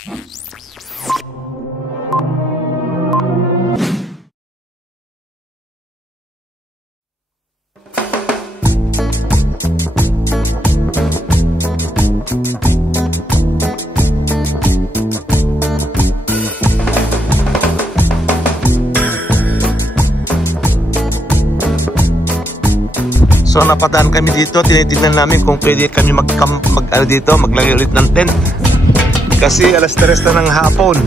So napadaan kami dito, tinitignan namin kung pwede kami maglagay ulit ng tent. Kasi alas 3 na ng hapon.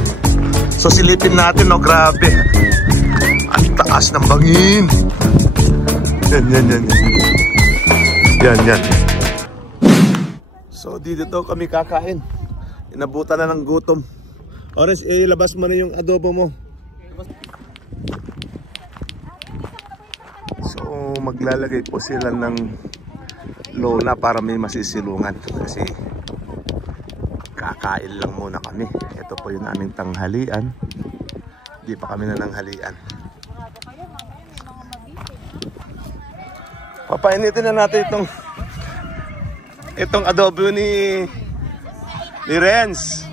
So silipin natin, no, grabe. Ang taas ng bangin. Yan. So dito kami kakain. Inabutan na ng gutom. Orange, ilabas mo na yung adobo mo. So maglalagay po sila ng lona para may masisilungan. Kasi kakain lang muna kami. Ito po yung aming tanghalian. Hindi pa kami nananghalian. Papainitin na natin itong adobo ni Renz.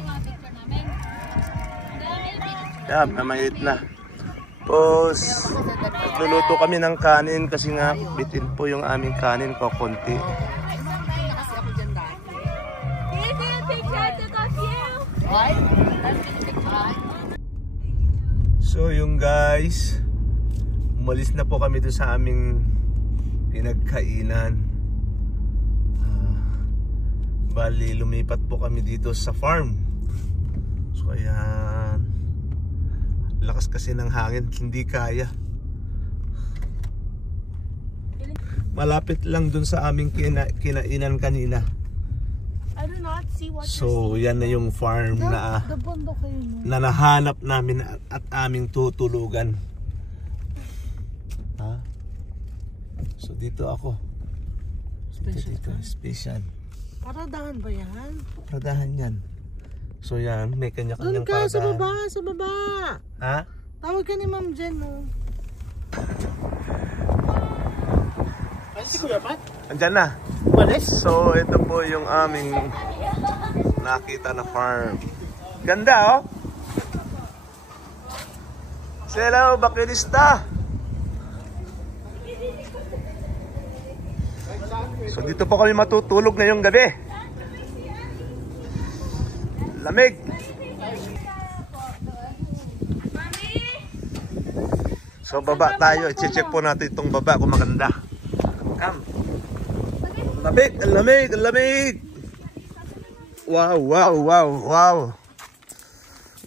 Yan, mamainit na. Tapos nagluluto kami ng kanin kasi nga bitin po yung aming kanin ko konti. So yung guys, umalis na po kami doon sa aming pinagkainan. Bali lumipat po kami dito sa farm. So ayan, lakas kasi ng hangin, hindi kaya. Malapit lang dun sa aming kinainan kanina. I do not see what so yan na yung farm na nahanap namin at aming tutulugan. So dito ako. Special. Paradahan ba yan? Paradahan yan. So yan, may kanya-kanyang paradahan. Doon ka, sa baba. Ha? Tawag ka ni Ma'am Jen, no? Ano si Kuya Pat? Andyan na. Walis? So ito po yung aming nakita na farm. Ganda, oh. Hello, bakilista. So dito po kami matutulog ngayong gabi. Lamig. So baba tayo, i-check po natin itong baba kung maganda. Come. Lamig, lamig, lamig. Wow.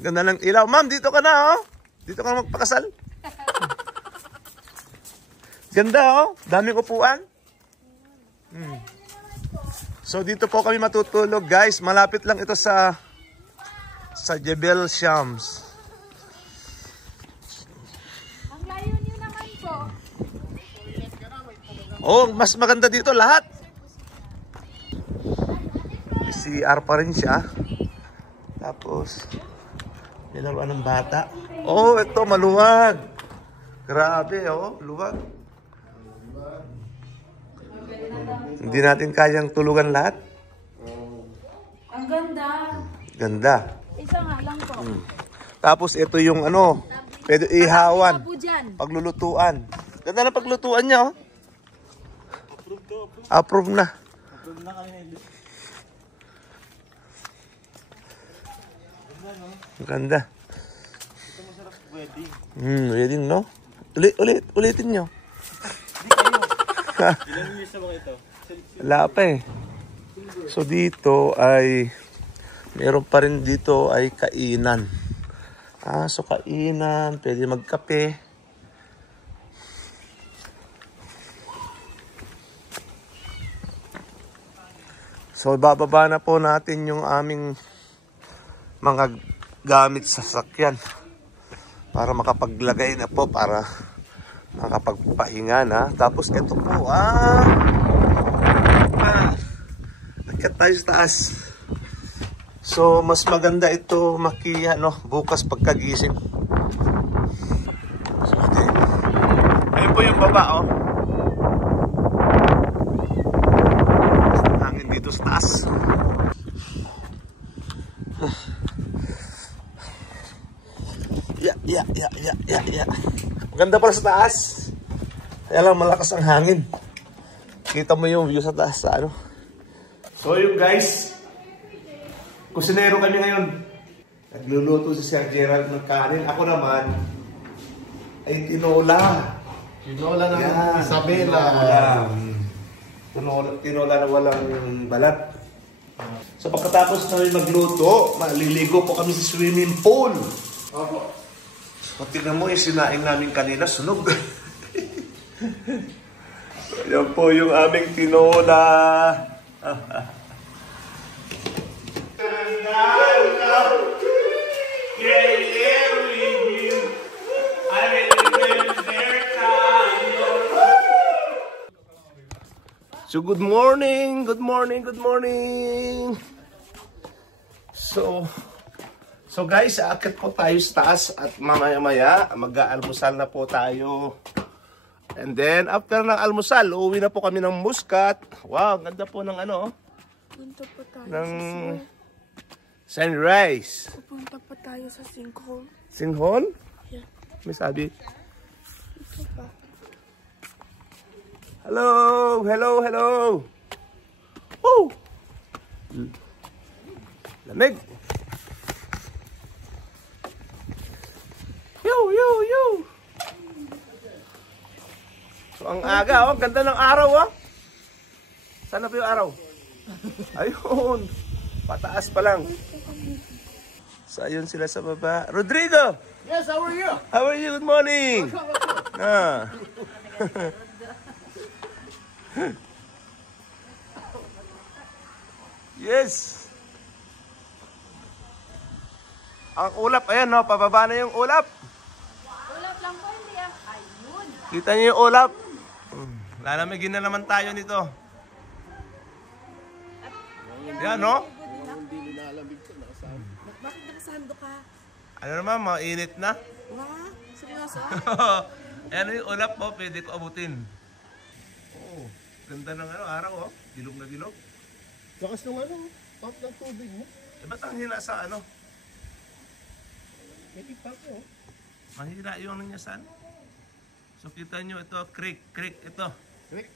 Ganda ng ilaw. Ma'am, dito ka na, oh. Dito ka na magpakasal. Ganda, oh. Daming upuan. So dito po kami matutulog, guys. Malapit lang ito sa Jebel Shams. Ang layo niyo naman po. Oh, mas maganda dito lahat. CR pa rin siya. Tapos may laruan ng bata. Oh, ito maluwag. Grabe, oh, luwag. Hindi natin kayang tulugan lahat. Ang ganda. Ganda. Isa nga lang po. Tapos ito yung ano, pwede ihawan. Paglulutuan. Ganda na paglutuan niya, oh. Approve na. Ganda. Ito masarap wedding. Wedding, no? Ulitin nyo. Ilan years na ba ito? Wala pa eh. So dito ay meron pa rin dito ay kainan. So kainan, pwede magkape. So bababa na po natin yung aming mga gamit sa sasakyan para makapaglagay na po, para makapagpahinga na. Tapos ito po, nagkat tayo sa taas. So mas maganda ito makiya, no, bukas pagkagising. So okay. Ayun po yung baba, oh. Hangin dito sa taas. Yeah. Maganda pala sa taas. Kaya lang malakas ang hangin. Kita mo yung view sa taas sa ano. So yun guys. Kusinero kami ngayon. Nagluluto si Sir Gerald ng kanin. Ako naman ay tinola. Tinola ng Yan, Isabela. Tinola na walang balat. So pagkatapos namin magluto, maliligo po kami sa swimming pool. Opo. O tignan mo, yung sinaing namin kanina, sunog. So yan po yung aming tinola. So good morning. So guys, aakit po tayo sa taas at mamaya-maya mag-aalmusal na po tayo. And then after ng almusal, uuwi na po kami ng Muscat. Wow, ganda po ng ano. Punta pa tayo Ng sa sunrise. Pupunta pa tayo sa sinkhole. Singhon? Yeah. May sabi. Ito pa. Hello! Woo! Lamig! Yo! So ang aga, oh, ganda ng araw, oh. Sana pa yung araw? Ayun! Pataas pa lang. So ayun sila sa baba. Rodrigo! Yes, how are you? How are you? Good morning! Yes. Ang ulap, ayan no, pababa na yung ulap. Ulap lang po, hindi yan. Ayun. Kita niyo yung ulap. Lalamigin na naman tayo nito. Yan no? Bakit nakasando ka? Ano naman, mainit na. Wow, seryoso? Ayan yung ulap po, pwede ko abutin. Oh, ganda ng ano, araw oh. Bilog na bilog. Lakas nung ano, pump ng tubig mo. Eh, ba't ang hina sa ano? May ipang mo. Mahina yung nanyasan. So kita nyo ito, creek ito. Creek?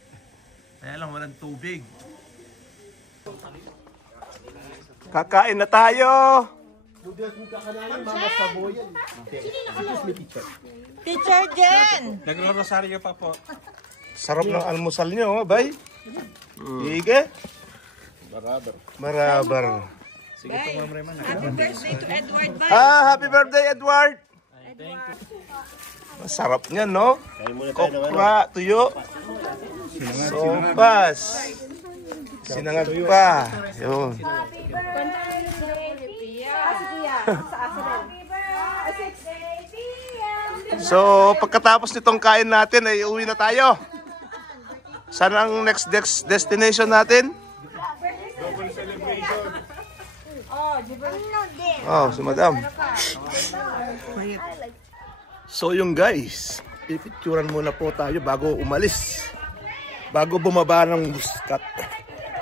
Kaya lang walang tubig. Kakain na tayo! Budias mo kakananin, mga saboyan. Budias may teacher. Teacher Jen! Nagro-rosaryo pa po. Sarap ng almusal nyo, bay. Sige. Marabar. Sige po, Ma'am Reman. Happy birthday to Edward ba? Happy birthday, Edward! Masarap niyan, no? Kokra, tuyo. Sopas. Sinangag pa. Yun. Happy birthday, Pia. Happy birthday, Pia. So, pagkatapos nitong kain natin, ay uwi na tayo. Saan ang next destination natin? Oh, si Madam. So yung guys, ipicturan muna po tayo bago umalis. Bago bumaba ng Muscat.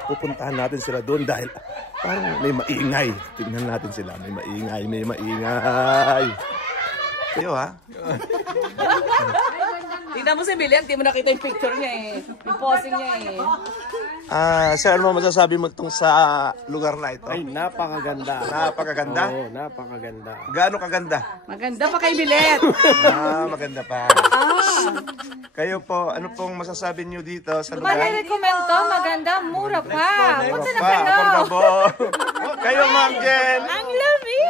Pupuntahan natin sila doon dahil parang may maingay. Tingnan natin sila, may maingay. Kayo ha? Tingnan mo si Billy, hindi mo nakita yung picture niya eh. Yung posing niya eh. Sir, ano masasabi mo itong sa lugar na ito? Ay, napakaganda. Napakaganda? Oo, napakaganda. Gaano kaganda? Maganda pa kay Bilet. Maganda pa. Kayo po, ano pong masasabi niyo dito sa lugar? Mali-recommend to, maganda, mura pa. Punta na kayo. Affordable. Kayo, Ma'am Jen. Ang lamig.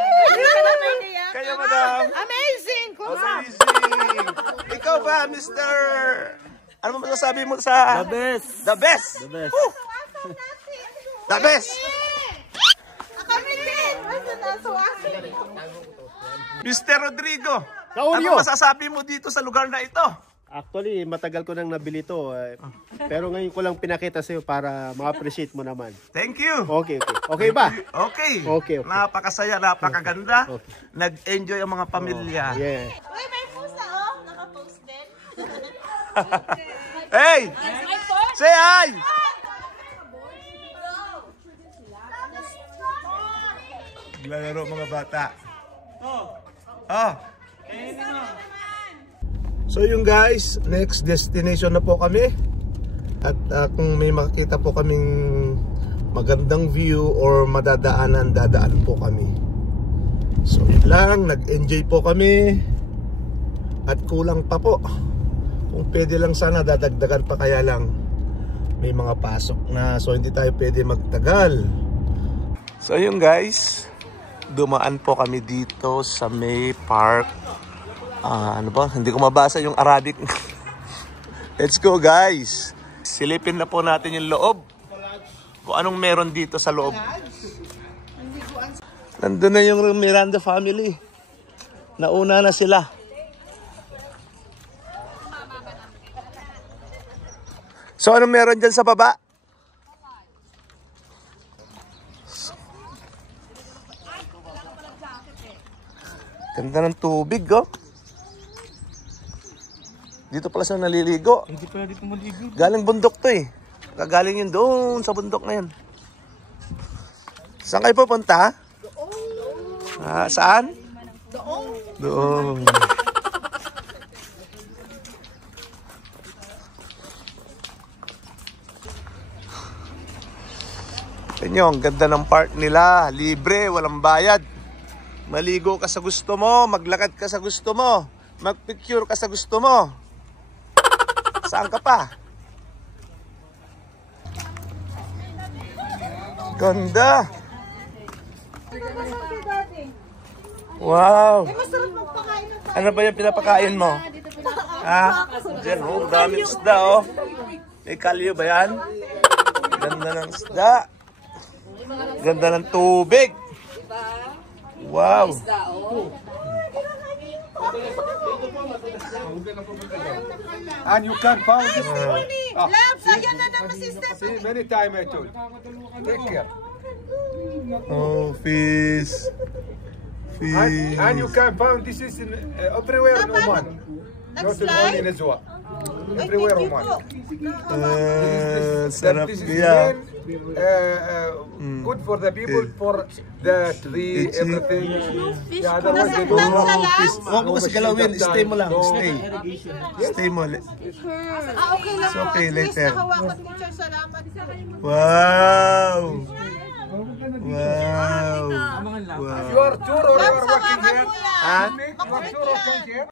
Kayo, Madam. Amazing. Amazing. Ikaw ba, Mr. Ano mo masasabi mo sa... The best. The best. The best. Woo! The best. Mr. Rodrigo. Ano masasabi mo dito sa lugar na ito? Actually, matagal ko nang nabili to. Pero ngayon ko lang pinakita sa'yo para ma-appreciate mo naman. Thank you. Okay. Okay ba? Okay. Okay. Napakasaya, napakaganda. Okay. Nag-enjoy ang mga pamilya. Yeah. Uy, may pusa oh! Nakapost din. Hey! Say hi! Naglalaro mga bata. Oh. So yung guys, next destination na po kami. At kung may makikita po kaming magandang view or madadaanan, dadaan po kami. So yun lang, nag-enjoy po kami. At kulang pa po. Kung pwede lang sana dadagdagan pa, kaya lang may mga pasok na, so hindi tayo pwede magtagal. So yun guys, dumaan po kami dito sa May Park. Ano ba? Hindi ko mabasa yung Arabic. Let's go guys. Silipin na po natin yung loob. Kung anong meron dito sa loob. Nandun na yung Miranda family. Nauna na sila. So anong meron dyan sa baba? Ganda ng tubig, oh. Dito pala siya naliligo. Hindi pala dito maligo. Galing bundok to eh. Gagaling yun doon sa bundok na yun. Saan kayo pupunta? Doon. Saan? Doon. Tingnan, ang ganda ng park nila. Libre, walang bayad. Maligo ka sa gusto mo, maglakad ka sa gusto mo, magpicture ka sa gusto mo. Saan ka pa? Ganda. Wow. Ano ba yung pinapakain mo? Ha? Diyan, oh, daming isda, oh. May kalyo ba yan? Ganda ng isda. Ganda ng tubig. Wow. And you can find this. Labs, ayan na naman si Steph. See, many times I told. Take care. Oh, fish. Fish. And you can find this is in, everywhere in Oman. Not only in Azwa. Everywhere in Oman. Sarap This is kaya. good for the people, for the tree, everything. Yeah, otherwise they don't Oh, want. fish. Huwag mo kasi galawin. Stay mo lang. Stay. Stay mo. Okay lang. It's okay later. Hawakan mo siya, salamat. Wow. Wow. You are tour or you are working here? Ah? You are tour or come here?